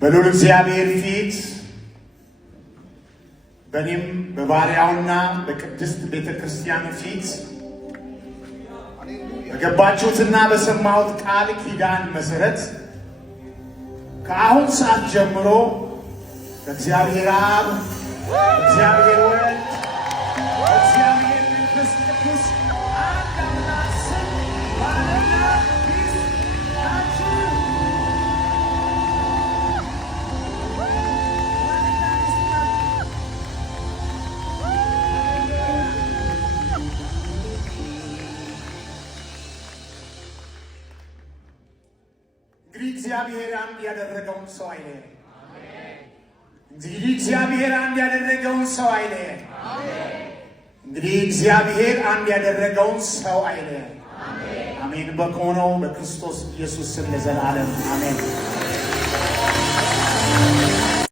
በልዑል እግዚአብሔር ፊት በእኔም በባሪያውና በቅድስት ቤተ ክርስቲያን ፊት በገባችሁትና በሰማሁት ቃል ኪዳን መሰረት ከአሁን ሰዓት ጀምሮ በእግዚአብሔር አብ፣ በእግዚአብሔር ወልድ፣ በእግዚአብሔር መንፈስ ቅዱስ አንድ አምላክ ስም ባልና ሚስት ናችሁ። እንግዲህ እግዚአብሔር አንድ ያደረገውን ሰው አይለየም። እንግዲህ እግዚአብሔር አንድ ያደረገውን ሰው አይለየም። እንግዲህ እግዚአብሔር አንድ ያደረገውን ሰው አይለየም። አሜን። በሆነው በክርስቶስ ኢየሱስ ስም ለዘላለም አሜን።